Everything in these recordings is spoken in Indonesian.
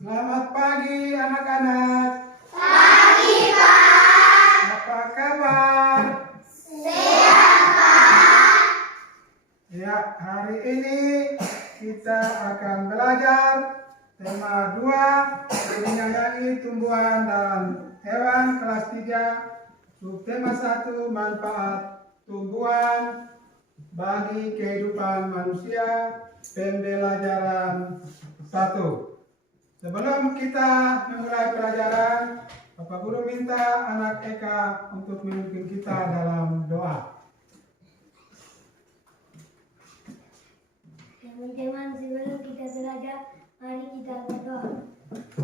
Selamat pagi anak-anak. Pagi, Pak. Apa kabar? Sehat, Pak. Ya, hari ini kita akan belajar tema 2 menyayangi tumbuhan dan hewan kelas 3. Subtema 1 manfaat tumbuhan bagi kehidupan manusia. Pembelajaran 1. Sebelum kita memulai pelajaran, Bapak Guru minta anak Eka untuk memimpin kita dalam doa. Teman-teman, sebelum kita belajar, mari kita berdoa.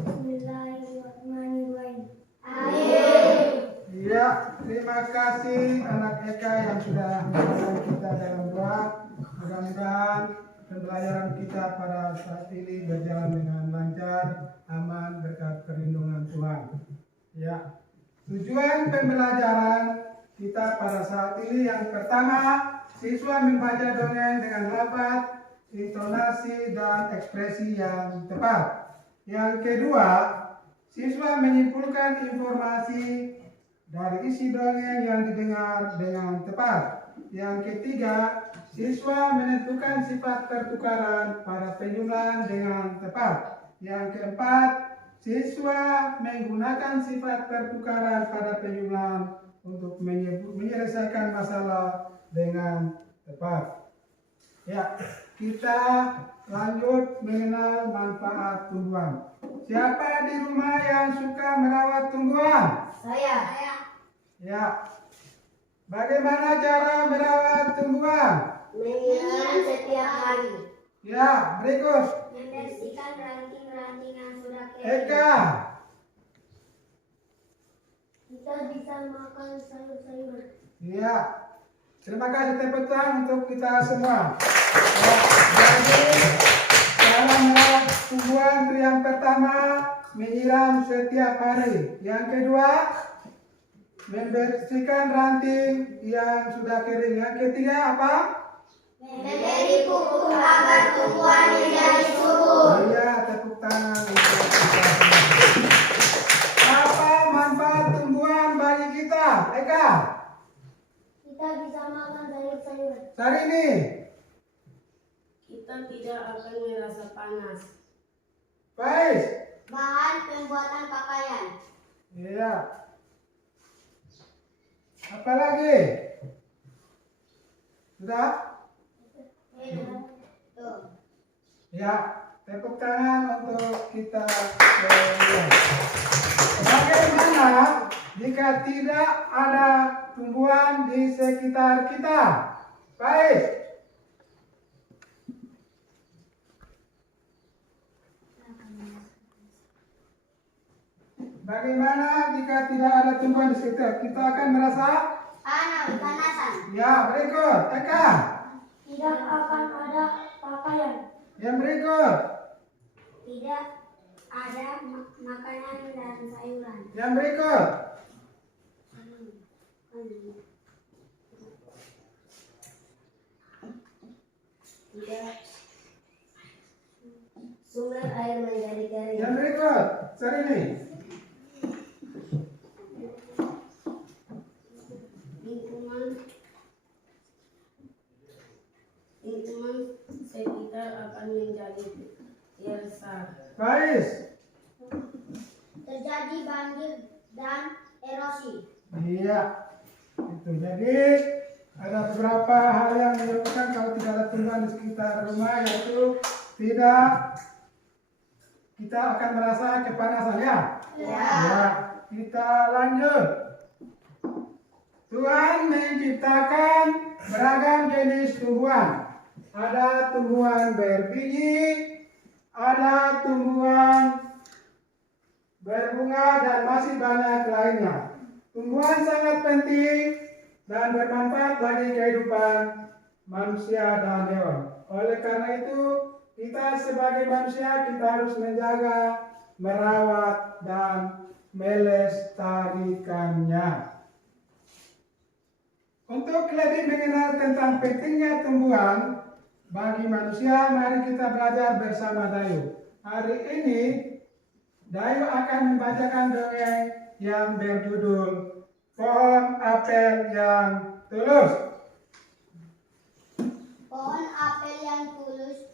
Bismillahirrahmanirrahim. Amin. Ya, terima kasih anak Eka yang sudah membantu kita dalam doa. Mudah-mudahan pembelajaran kita pada saat ini berjalan dengan lancar, aman berkat perlindungan Tuhan. Ya, tujuan pembelajaran kita pada saat ini yang pertama, siswa membaca dongeng dengan lafaz, intonasi dan ekspresi yang tepat. Yang kedua, siswa menyimpulkan informasi dari isi dongeng yang didengar dengan tepat. Yang ketiga, siswa menentukan sifat pertukaran pada penjumlahan dengan tepat. Yang keempat, siswa menggunakan sifat pertukaran pada penjumlahan untuk menyelesaikan masalah dengan tepat. Ya, kita lanjut mengenal manfaat tumbuhan. Siapa di rumah yang suka merawat tumbuhan? Saya. Ya. Bagaimana cara merawat tumbuhan? Menyiram setiap hari. Ya, berikut. Membersihkan ranting-ranting yang sudah kering. Eka. Kita bisa makan sayur-sayuran. Ya. Terima kasih tepuk tangan untuk kita semua. Ya, jadi cara merawat tumbuhan itu yang pertama menyiram setiap hari. Yang kedua membersihkan ranting yang sudah kering. Yang ketiga apa? Memberi pupuk agar tumbuhan menjadi subur. Iya, tepuk tangan untuk kita. Apa manfaat tumbuhan bagi kita? Eka. Kita bisa makan sayur-sayuran. Cari ini. Kita tidak akan merasa panas. Faiz. Bahan pembuatan pakaian. Iya. Apa lagi? Sudah? Tuh. Ya, tepuk tangan untuk kita semua. Bagaimana jika tidak ada tumbuhan di sekitar kita? Baik. Bagaimana jika tidak ada tumbuhan di sekitar? Kita akan merasa Panasan. ya, berikut. Eka. Tidak akan ada pakaian. Yang berikut. Tidak ada makanan dan sayuran. Yang berikut. Tidak sumber air menjadi kering. Yang berikut. Cari ini. Lingkungan sekitar akan menjadi gersang. Faiz. Terjadi banjir dan erosi. Iya. Itu. Jadi ada beberapa hal yang menyebabkan kalau tidak ada tumbuhan di sekitar rumah, yaitu tidak kita akan merasa kepanasan ya. Ya. Kita lanjut. Tuhan menciptakan beragam jenis tumbuhan. Ada tumbuhan berbiji, ada tumbuhan berbunga dan masih banyak lainnya. Tumbuhan sangat penting dan bermanfaat bagi kehidupan manusia dan hewan. Oleh karena itu, kita sebagai manusia kita harus menjaga, merawat dan melestarikannya. Untuk lebih mengenal tentang pentingnya tumbuhan bagi manusia, mari kita belajar bersama Dayu. Hari ini Dayu akan membacakan dongeng yang berjudul Pohon Apel yang Tulus. Pohon apel yang tulus.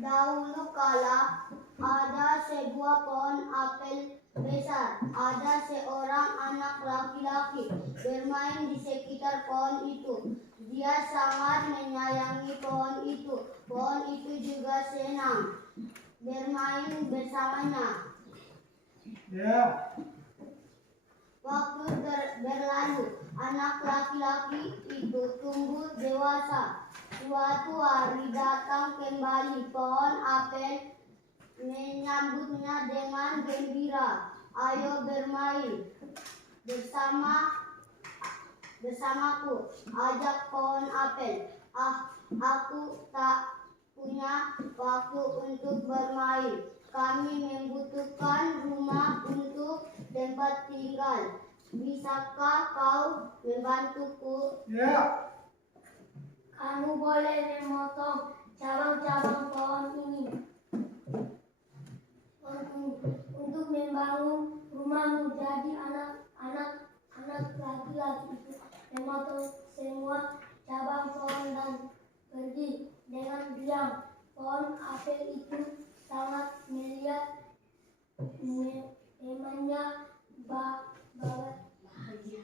Dahulu kala ada sebuah pohon apel besar. Ada seorang anak laki-laki bermain di sekitar pohon itu. Dia sangat menyayangi pohon itu. Pohon itu juga senang bermain bersamanya. Ya, Waktu berlalu, anak laki-laki itu tumbuh dewasa. Suatu hari datang kembali pohon apel menyambutnya dengan gembira. Ayo bermain bersamaku, ajak pohon apel. Aku tak punya waktu untuk bermain. Kami membutuhkan rumah untuk tempat tinggal. Bisakah kau membantuku? ya, Kamu boleh memotong cabang-cabang pohon ini untuk membangun rumahmu. Jadi anak laki-laki itu memotong semua cabang pohon dan pergi dengan diam. Pohon apel itu sangat melihat temannya bahagia,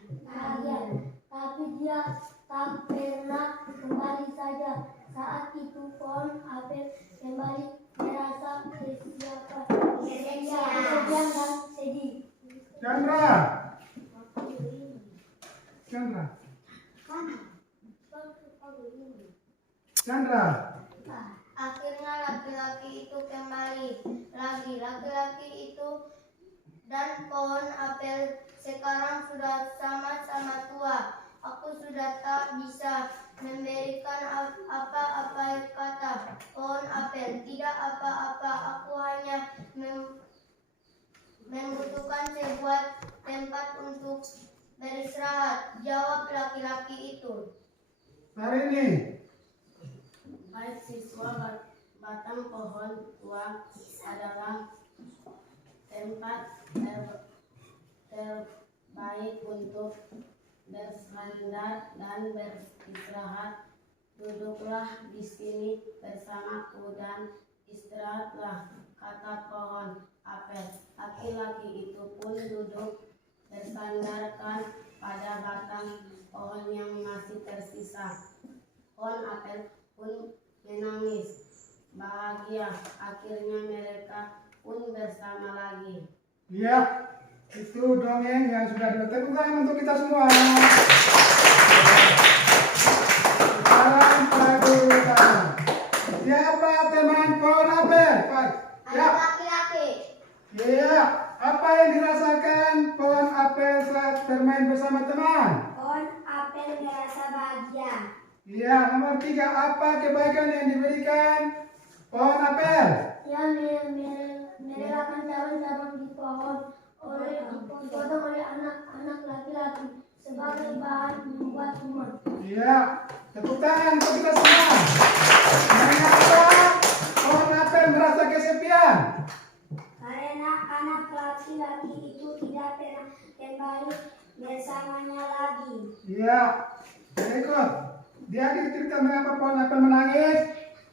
tapi dia tak pernah kembali saja. Saat itu pohon apel kembali merasa kesepian dan sedih. Chandra, Chandra, Chandra. Akhirnya laki-laki itu kembali lagi. Laki-laki itu dan pohon apel sekarang sudah sama-sama tua. Aku sudah tak bisa memberikan apa-apa, kata pohon apel. Tidak apa-apa, aku hanya membutuhkan sebuah tempat untuk beristirahat, jawab laki-laki itu. Sarini, Baik siswa, batang pohon tua adalah tempat terbaik untuk bersandar dan beristirahat. Duduklah di sini bersamaku dan istirahatlah, kata pohon apel. Laki-laki itu pun duduk bersandarkan pada batang pohon yang masih tersisa. Pohon apel pun menangis bahagia. Akhirnya mereka pun bersama lagi. ya, itu dongeng yang sudah tepuk tangan untuk kita semua. Sekarang lagu utama. Siapa teman pohon apel? Ya, Anak laki-laki. ya. Apa yang dirasakan pohon apel saat bermain bersama teman? Pohon apel merasa bahagia. Ya, nomor 3. Apa kebaikan yang diberikan pohon apel? Ia merelakan cabang-cabang di pohon dipotong oleh anak-anak laki-laki sebagai bahan membuat rumah. Ya, tepuk tangan untuk kita semua. Mengapa pohon apel merasa kesepian? Karena anak laki-laki itu tidak pernah kembali bersamanya lagi. Ya, berikut. Dia cerita mengapa pohon apel menangis.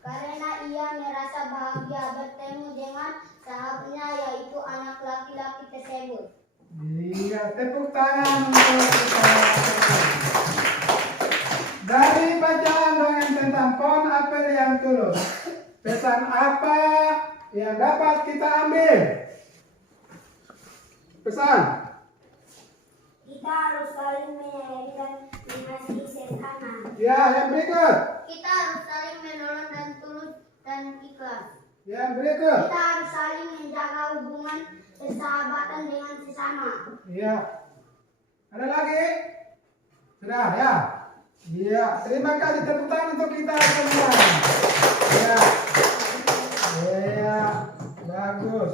Karena ia merasa bahagia bertemu dengan sahabatnya, yaitu anak laki-laki tersebut. Iya, tepuk tangan untuk kita. Dari bacaan dongeng tentang pohon apel yang tulus, pesan apa yang dapat kita ambil? Pesan. Kita harus saling menyayangi dan mengasihi sesama. Ya, yang berikut. Kita harus saling menolong dan tulus dan ikhlas. Yang berikut. Kita harus saling menjaga hubungan persahabatan dengan sesama. Iya. Ada lagi? Sudah ya. Iya. Terima kasih, tepuk tangan untuk kita semua. Ya. Iya. Bagus.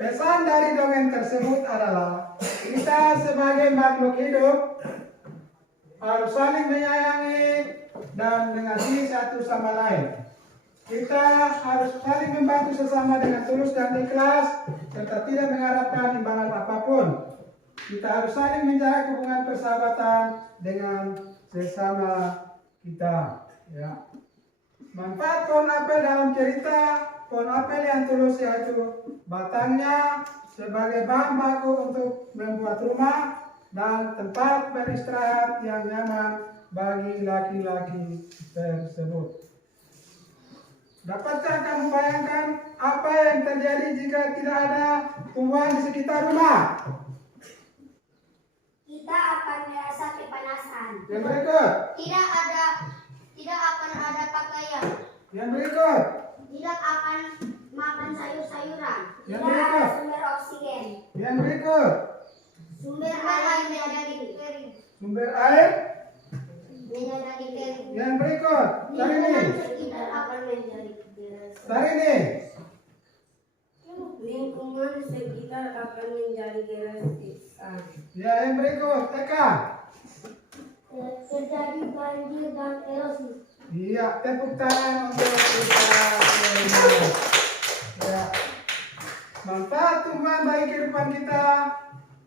Pesan dari dongeng tersebut adalah kita sebagai makhluk hidup harus saling menyayangi dan mengasihi satu sama lain. Kita harus saling membantu sesama dengan tulus dan ikhlas serta tidak mengharapkan imbalan apapun. Kita harus saling menjaga hubungan persahabatan dengan sesama kita. Ya. Manfaat pohon apel dalam cerita pohon apel yang tulus yaitu batangnya sebagai bahan baku untuk membuat rumah dan tempat beristirahat yang nyaman bagi laki-laki tersebut. Dapatkah kamu bayangkan apa yang terjadi jika tidak ada tumbuhan di sekitar rumah? Kita akan merasa kepanasan. Yang berikut. Tidak akan ada pakaian. Yang berikut. Tidak akan makan sayur-sayuran. Yang Tidak ada berikut. sumber oksigen. Yang berikut. Sumber air menjadi kering. Sumber air. Menjadi kering. Yang berikut. Cari Lingkungan nih. sekitar akan menjadi beres. Cari nih. Lingkungan sekitar akan menjadi gersisa. Ya, yang berikut. Eka. Terjadi banjir dan erosi. Iya, tepuk tangan untuk kita semua. Ya. Manfaat tumbuhan bagi kehidupan kita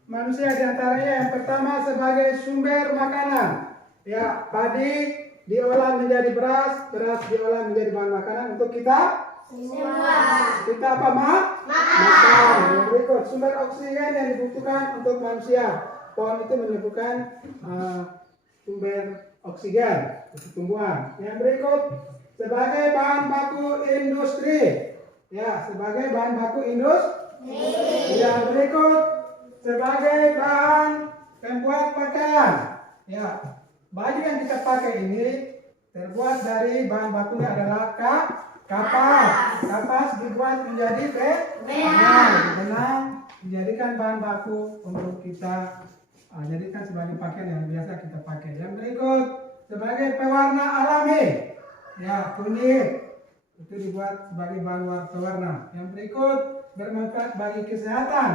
manusia diantaranya yang pertama sebagai sumber makanan. Ya, padi diolah menjadi beras, beras diolah menjadi bahan makanan untuk kita. Semua. Kita apa, Mak? Makan. Yang berikut sumber oksigen yang dibutuhkan untuk manusia. Pohon itu menyebutkan sumber oksigen untuk tumbuhan. Yang berikut sebagai bahan baku industri. Ya, sebagai bahan baku industri. Yang berikut sebagai bahan pembuat pakaian. Ya, baju yang kita pakai ini terbuat dari bahan bakunya adalah kapas. Kapas dibuat menjadi benang, dijadikan bahan baku untuk kita jadikan sebagai pakaian yang biasa kita pakai. Yang berikut sebagai pewarna alami. Ya, kunyit itu dibuat sebagai bahan pewarna. Yang berikut bermanfaat bagi kesehatan.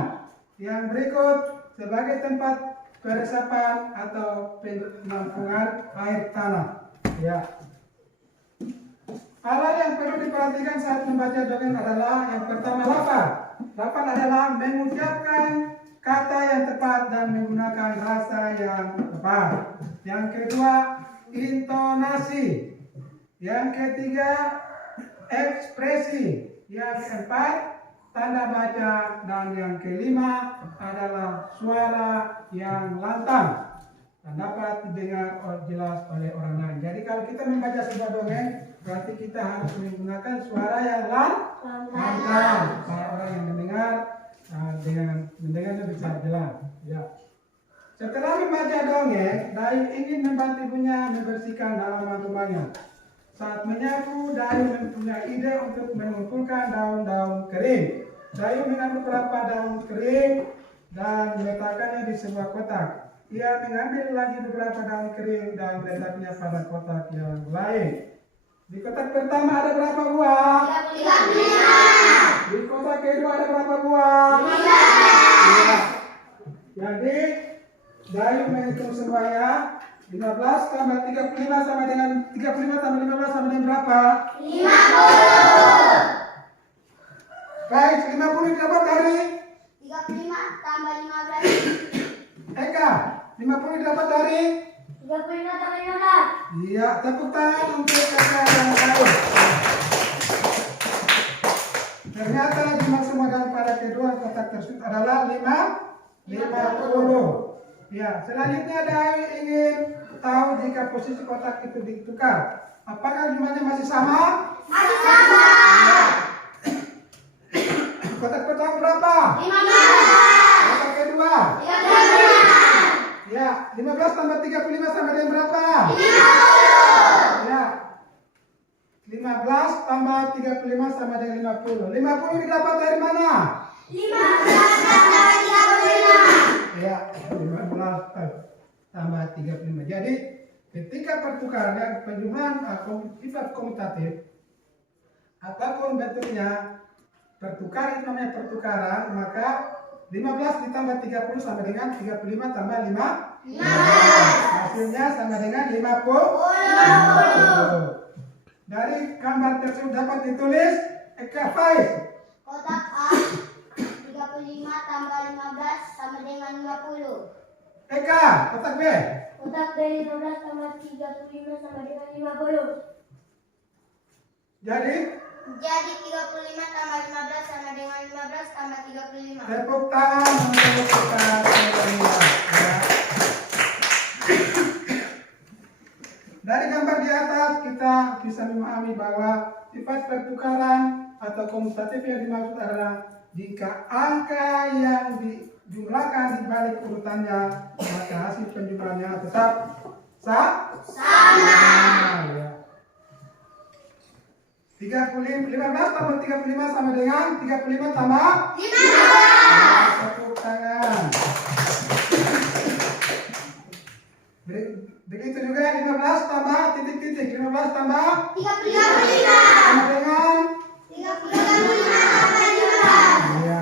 Yang berikut sebagai tempat peresapan atau penampungan air tanah. Ya. Hal yang perlu diperhatikan saat membaca dongeng adalah yang pertama lafaz. Lafaz adalah mengucapkan kata yang tepat dan menggunakan rasa yang tepat. Yang kedua, intonasi. Yang ketiga, ekspresi. Yang keempat, tanda baca. Dan yang kelima adalah suara yang lantang dan dapat didengar jelas oleh orang lain. Jadi kalau kita membaca sebuah dongeng, berarti kita harus menggunakan suara yang lantang supaya orang yang mendengar dengan mendengarnya bisa jelas. Ya. Setelah membaca dongeng, Dayu ingin membantu ibunya membersihkan halaman rumahnya. Saat menyapu, Dayu mempunyai ide untuk mengumpulkan daun-daun kering. Dayu mengambil beberapa daun kering dan meletakkannya di sebuah kotak. Ia mengambil lagi beberapa daun kering dan meletaknya pada kotak yang lain. Di kotak pertama ada berapa buah? 35. Di kotak kedua ada berapa buah? 5. Jadi Dayu menghitung semuanya. 15 tambah 35 sama dengan 35 tambah 15 sama dengan berapa? 50. Baik, 50 didapat dari 35 tambah 15. Eka. 50 didapat dari 35 tambah 15. Iya, tepuk tangan untuk Eka dan Dayu. Ternyata jumlah semua dalam pada kedua kotak tersebut adalah 50. Ya, selanjutnya Dayu ingin tahu jika posisi kotak itu ditukar. Apakah jumlahnya masih sama? Masih sama. Ya. Kotak pertama berapa? 15. Kotak kedua? 35. Ya, 15 tambah 35 sama dengan berapa? 50. Ya. 15 tambah 35 sama dengan 50. 50 didapat dari mana? 15 tambah 35. Ya, 15 tambah 35. Jadi, ketika pertukaran penjumlahan sifat komutatif, apapun bentuknya, pertukaran namanya pertukaran, maka 15 ditambah 30 sama dengan 35 tambah 5. Hasilnya sama dengan 50. Dari gambar tersebut dapat ditulis Eka Faiz. Kotak A 35 tambah 15 sama dengan 50. Eka, kotak B. Kotak B 15 tambah 35 sama dengan 50. Jadi 35 tambah 15 sama dengan 15 tambah 35. tepuk tangan untuk kita semua. Ya. Dari gambar di atas kita bisa memahami bahwa sifat pertukaran atau komutatif yang dimaksud adalah jika angka yang dijumlahkan di balik urutannya maka hasil penjumlahannya tetap sama. Ya. 15 tambah 35 sama dengan 35 tambah 15. Tepuk tangan. Begitu juga 15 tambah titik-titik. 15 tambah 35 sama dengan 35 tambah 15. ya.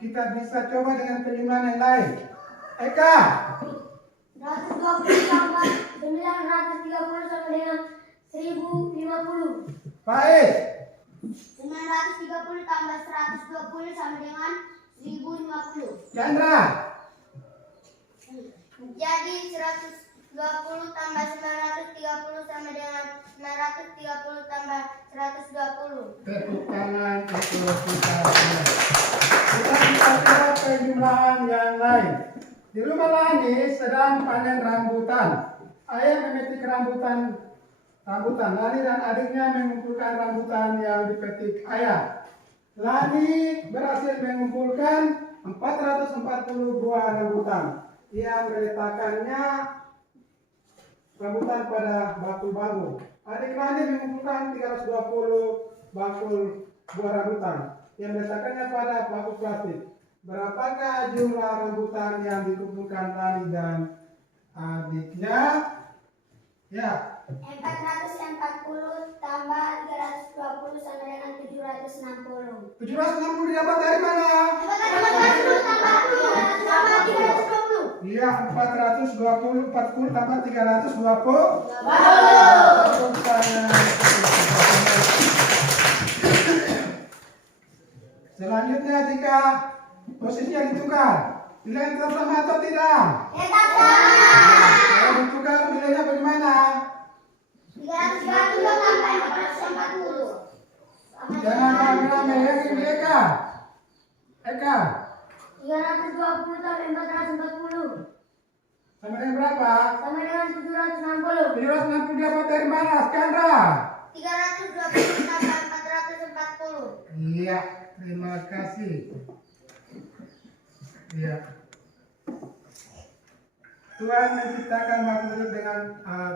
Kita bisa coba dengan penjumlahan yang lain. Eka 120 tambah 930 sama dengan 1050. Faiz 930 tambah 120 sama dengan 1050. Chandra Jadi 120 tambah 930 sama dengan 930 tambah 120. tepuk tangan untuk kita semua. Kita bisa coba penjumlahan yang lain. Di rumah Lani sedang panen rambutan. Ayah memetik rambutan. Lani dan adiknya mengumpulkan rambutan yang dipetik ayah. Lani berhasil mengumpulkan 440 buah rambutan. Ia meletakkannya rambutan pada bakul-bakul. Adik Lani mengumpulkan 320 bakul buah rambutan. Ia meletakkannya pada bakul plastik. Berapakah jumlah rambutan yang dikumpulkan Lani dan adiknya? Ya. 440 tambah 320 sama dengan 760. 760 didapat dari mana? 440 tambah 320. Iya, 420 40 tambah 320. Tepuk tangan. Selanjutnya jika posisinya ditukar, nilai tetap sama atau tidak? Tetap sama. Kalau ditukar nilainya bagaimana? 320 tambah 440. Jangan rame-rame ya, ini Eka. Eka, 320 tambah 440 sama dengan berapa? sama dengan 760. 760 dapat dari mana, Skandra? 320 tambah 440. Iya, terima kasih. Iya. Tuhan menciptakan makhluk hidup dengan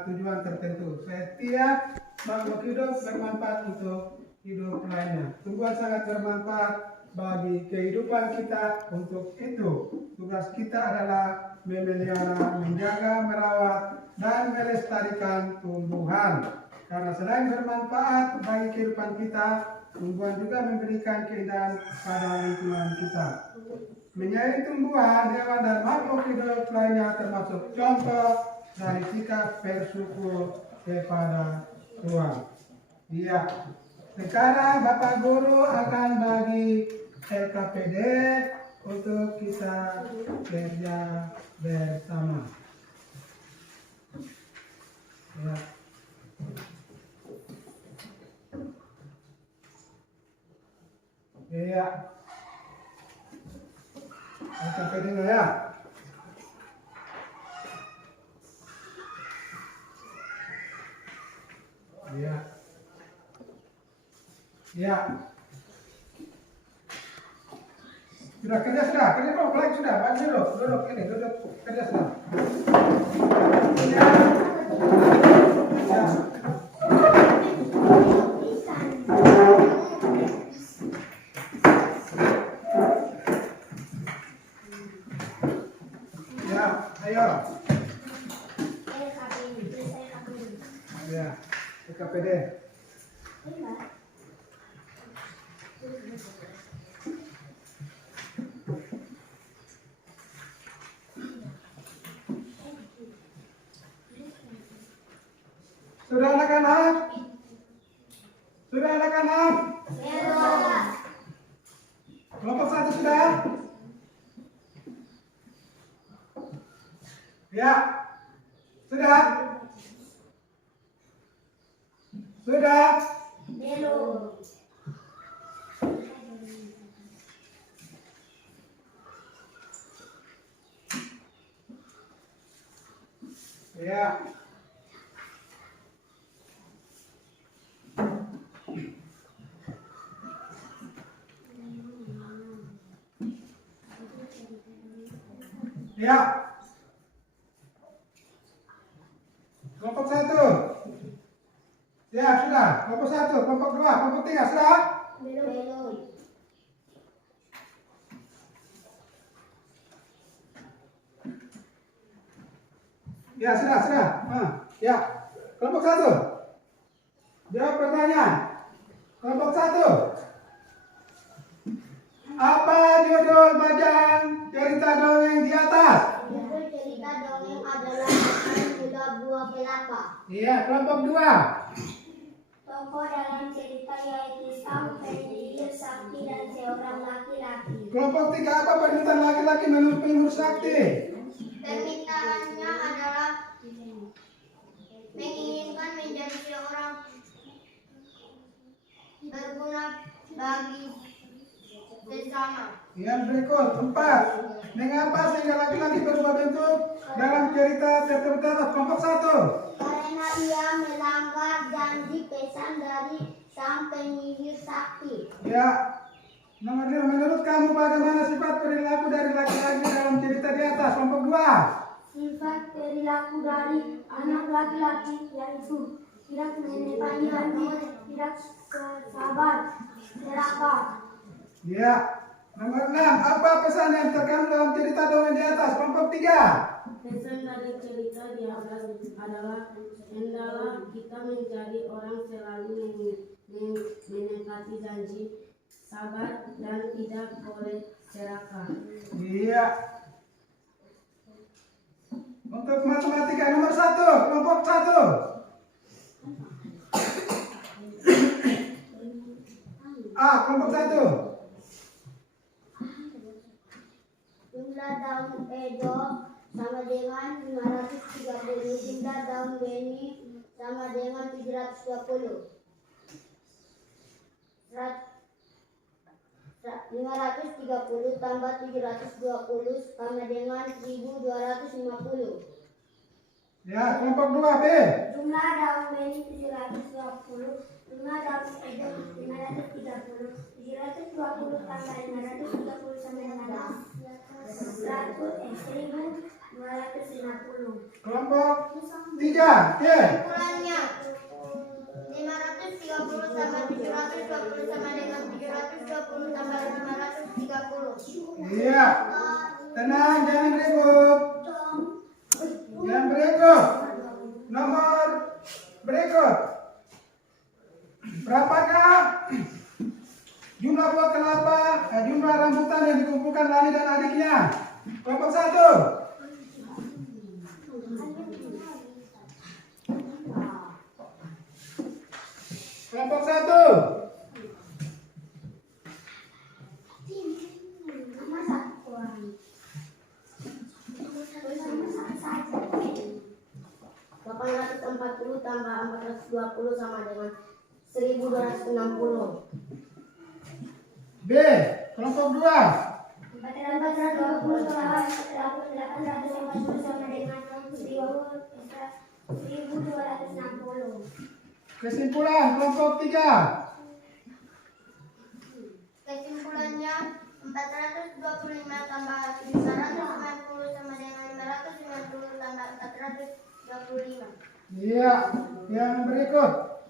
tujuan tertentu. Setiap makhluk hidup bermanfaat untuk hidup lainnya. Tumbuhan sangat bermanfaat bagi kehidupan kita. Untuk itu, tugas kita adalah memelihara, menjaga, merawat, dan melestarikan tumbuhan. Karena selain bermanfaat bagi kehidupan kita, tumbuhan juga memberikan keindahan pada lingkungan kita. Menyayangi tumbuhan, hewan, dan makhluk hidup lainnya termasuk contoh dari sikap bersyukur kepada Tuhan. Iya. Sekarang Bapak Guru akan bagi LKPD untuk kita kerja bersama. Ya. Iya. LKPD nggak ya? Iya. Iya. Sudah kerja dong, balik sudah, balik duduk, ini duduk kerja sudah. Ya. Ya. Ya, ayo. Ya, KPD. Sudah anak-anak? Sudah anak-anak? Kelompok 1 sudah? Ya. Sudah? Sudah? Ya. Ya. Kelompok 1. Ya, sudah. Kelompok 1, kelompok 2, kelompok 3 sudah? Belum. Ya, sudah. Ya. Kelompok 1. Jawab pertanyaan. Kelompok 1. Apa judul bacaan cerita dongeng di atas? Judul cerita dongeng adalah Sang Kuda Buah Kelapa. Iya, kelompok 2. Tokoh dalam cerita yaitu sang penyihir sakti dan seorang laki-laki. Kelompok 3, apa permintaan laki-laki menurut penyihir sakti? Permintaannya adalah menginginkan menjadi seorang berguna bagi sesama. Yang berikut 4. Mengapa sehingga laki-laki berubah bentuk dalam cerita tertentu? Kelompok 1. Karena ia melanggar janji pesan dari sang penyihir sakti. Ya. Nomor 5, menurut kamu bagaimana sifat perilaku dari laki-laki dalam cerita di atas? Kelompok 2. Sifat perilaku dari anak laki-laki yaitu tidak menepati janji, tidak sabar, serakah. Ya. Nomor 6, apa pesan yang terkandung dalam cerita dongeng di atas? Kelompok 3. Pesan dari cerita di atas adalah hendaklah kita menjadi orang selalu menepati janji, sabar dan tidak boleh serakah. Iya. Untuk matematika nomor 1, kelompok 1. Kelompok 1. Jumlah daun edo sama dengan 530. Jumlah daun benih sama dengan 720. 530 tambah 720 sama dengan 1250. Ya, kelompok 2 B. Jumlah daun benih 720, jumlah daun edo 530, 720 tambah 530 sama dengan 1250. Kelompok 3 C. Ukurannya 530 tambah 720 sama dengan 720 tambah 530. Iya. Tenang, jangan ribut. Yang berikut. Nomor berikut. Berapakah jumlah buah kelapa, jumlah rambutan yang dikumpulkan Lani dan adiknya? Kelompok 1. Kelompok 1. Puluh tambah 420 sama dengan 1260. B. Kelompok 2. 420 tambah 840 sama dengan 1260. Kesimpulan kelompok 3. Kesimpulannya 425 tambah 590 sama dengan 590 tambah 425. Iya, yang berikut.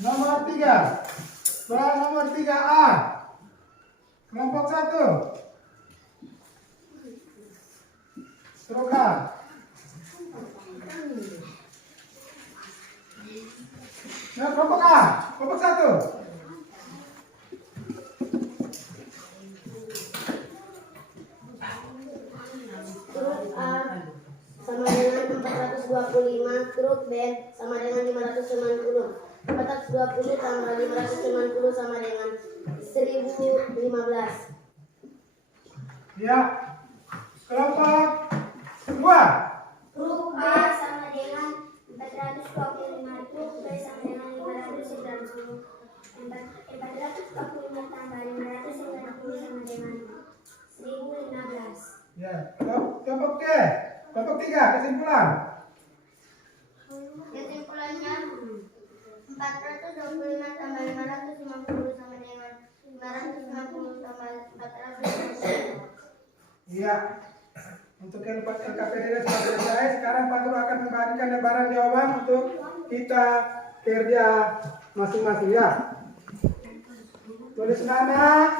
Nomor 3. Soal nomor 3A. Kelompok 1. Stroka. Nah, kelompok A. Kelompok 1. Terus A sama dengan 420 425 truk band sama dengan 590. 420 tambah 590 sama dengan 1015. Ya. Kelompok kedua. Truk B sama dengan 425, truk B sama dengan 590. 445 tambah 590 sama dengan 1015. Ya. Kelompok C. Kelompok 3. Kesimpulan. Kesimpulannya 425 tambah 550 sama dengan 550 tambah 450. Iya. Untuk LKPD sudah selesai. Sekarang Pak Guru akan membagikan lembaran jawaban untuk kita kerja masing-masing ya. Tulis nama,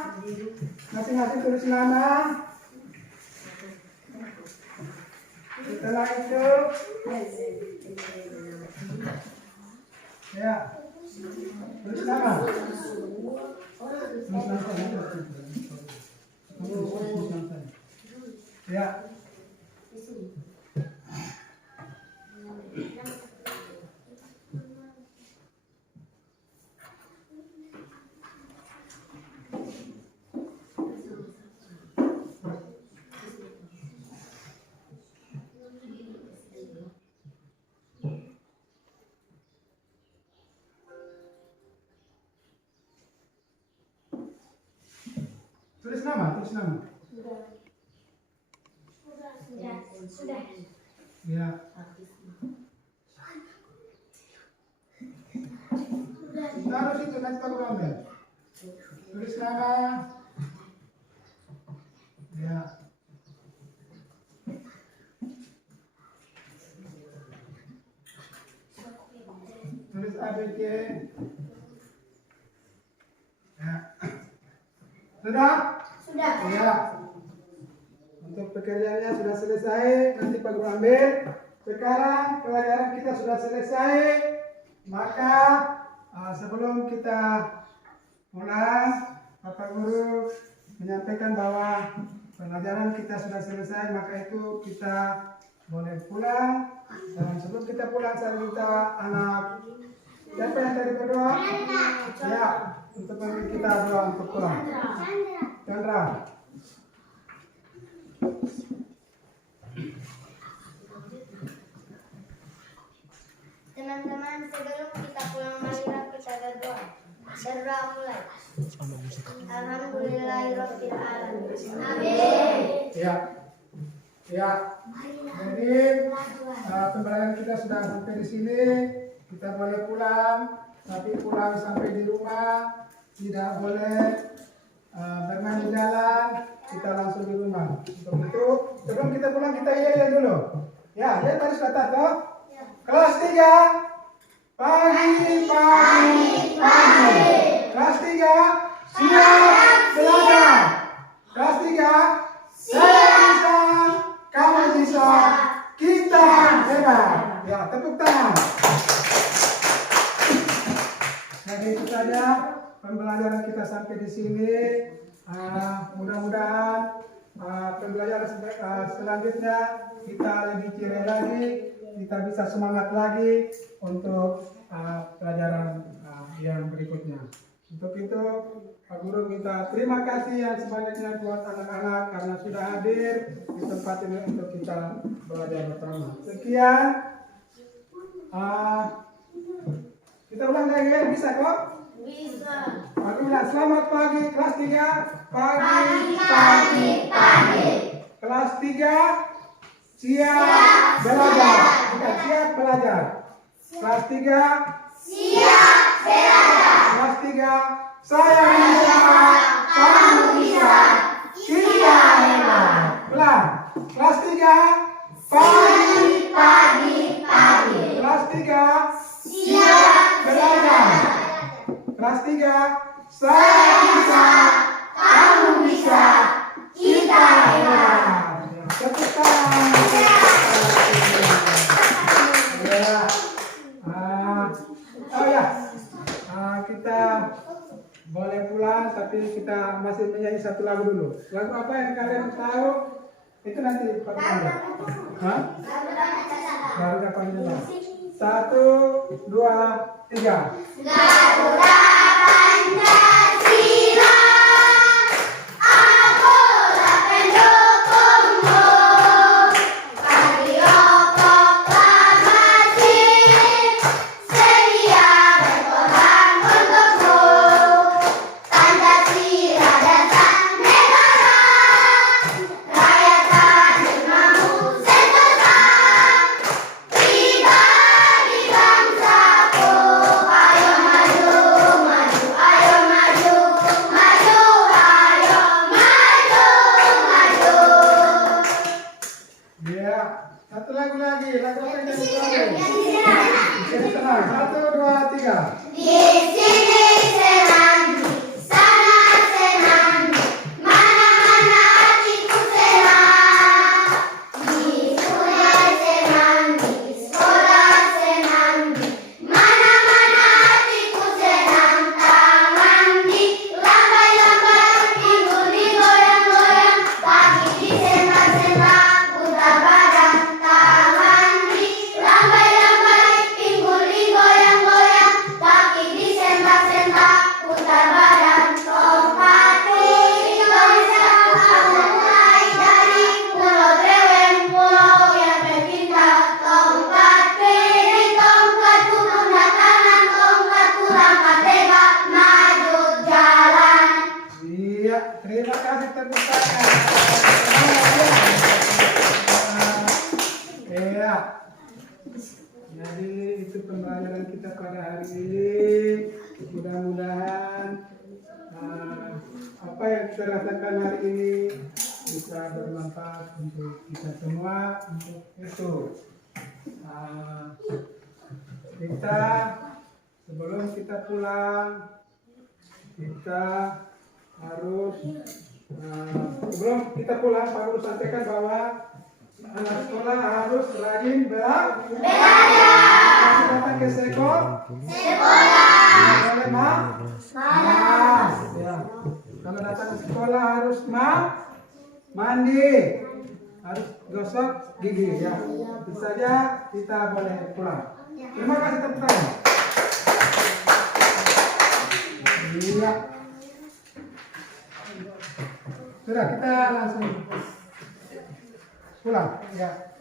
masing-masing tulis nama. Setelah itu, ya, tulis nama. Ya. Tulis nama, tulis nama. Sudah. Ya. Taruh situ nanti Pak Guru ambil. Tulis nama. Ya. Tulis ABC. Ya. Sudah? Sudah. Ya. Untuk pekerjaannya sudah selesai, nanti Pak Guru ambil. Sekarang pelajaran kita sudah selesai, maka sebelum kita pulang, Bapak Guru menyampaikan bahwa pelajaran kita sudah selesai, maka itu kita boleh pulang. Dan sebelum kita pulang, saya minta anak siapa yang tadi berdoa? Ya, untuk kita doa untuk pulang. Chandra. Teman-teman, sebelum kita pulang, marilah kita berdoa. Berdoa mulai. Alhamdulillahirabbil alamin. Amin. Ya. Ya. Jadi pembelajaran kita sudah sampai di sini. Kita boleh pulang, tapi pulang sampai di rumah tidak boleh bermain di jalan. Kita langsung di rumah. Untuk itu, sebelum kita pulang kita iya dulu. Ya, dia tadi sudah tahu. Kelas 3 pagi. Kelas 3 siap belajar. Kelas 3 saya bisa, kamu bisa, kita hebat. Ya, tepuk tangan. Jadi itu saja pembelajaran kita sampai di sini. Mudah-mudahan pembelajaran selanjutnya kita lebih ceria lagi, kita bisa semangat lagi untuk pelajaran yang berikutnya. Untuk itu Pak Guru minta terima kasih yang sebanyaknya buat anak-anak karena sudah hadir di tempat ini untuk kita belajar bersama. Sekian. Kita ulang lagi ya, bisa kok? Bisa. Pak Guru bilang selamat pagi kelas 3. Pagi. Kelas 3 siap belajar. Kita siap belajar. Kelas 3 siap belajar. Kelas 3 saya bisa, kamu bisa, kita hebat. Ulang. Kelas 3 pagi. Kelas 3 siap belajar. Kelas 3 saya bisa, kamu bisa, kita hebat. Tepuk tangan. Kita boleh pulang, tapi kita masih menyanyi satu lagu dulu. Lagu apa yang kalian tahu? Itu nanti Pak Guru. Hah? Baru dapat nilai. 1, 2, 3. Garuda Pancasila, akulah pendukungmu. Patriot proklamasi, sedia berkorban untukmu. Pancasila dasar negara, rakyat terima sentosa. Pribadi bangsaku, ayo maju, maju, ayo maju, maju, ayo maju, maju. Ya, satu lagu lagi. Lagu apa yang jadi tenang. 1, 2, 3. Di sini senang, di sana senang, mana-mana hatiku senang. Di sungai senang, di sekolah senang, mana-mana hatiku senang. Tangan dilambai-lambai, pinggul digoyang-goyang, kaki disentak-sentak, putar badan. Tangan dilambai-lambai, pinggul digoyang-goyang, kaki disentak-sentak, putar badan. Tongkat Indonesia akan naik dari pulau Treweng, pulau yang tercinta. Tongkatku tunda tangan, tongkatku langkah tegak maju jalan. Iya, terima kasih tepuk tangan. Iya. Jadi itu pembelajaran kita pada hari ini. Mudah-mudahan apa yang kita rasakan hari ini bisa bermanfaat untuk kita semua. Untuk itu kita sebelum kita pulang kita harus sebelum kita pulang Pak Guru sampaikan bahwa anak sekolah harus rajin belajar. Datang ke sekolah. Boleh malas. Ya. Kalau datang ke sekolah harus mandi, harus gosok gigi ya. Itu saja kita boleh pulang. Terima kasih teman-teman. Iya. Sudah kita langsung pulang ya.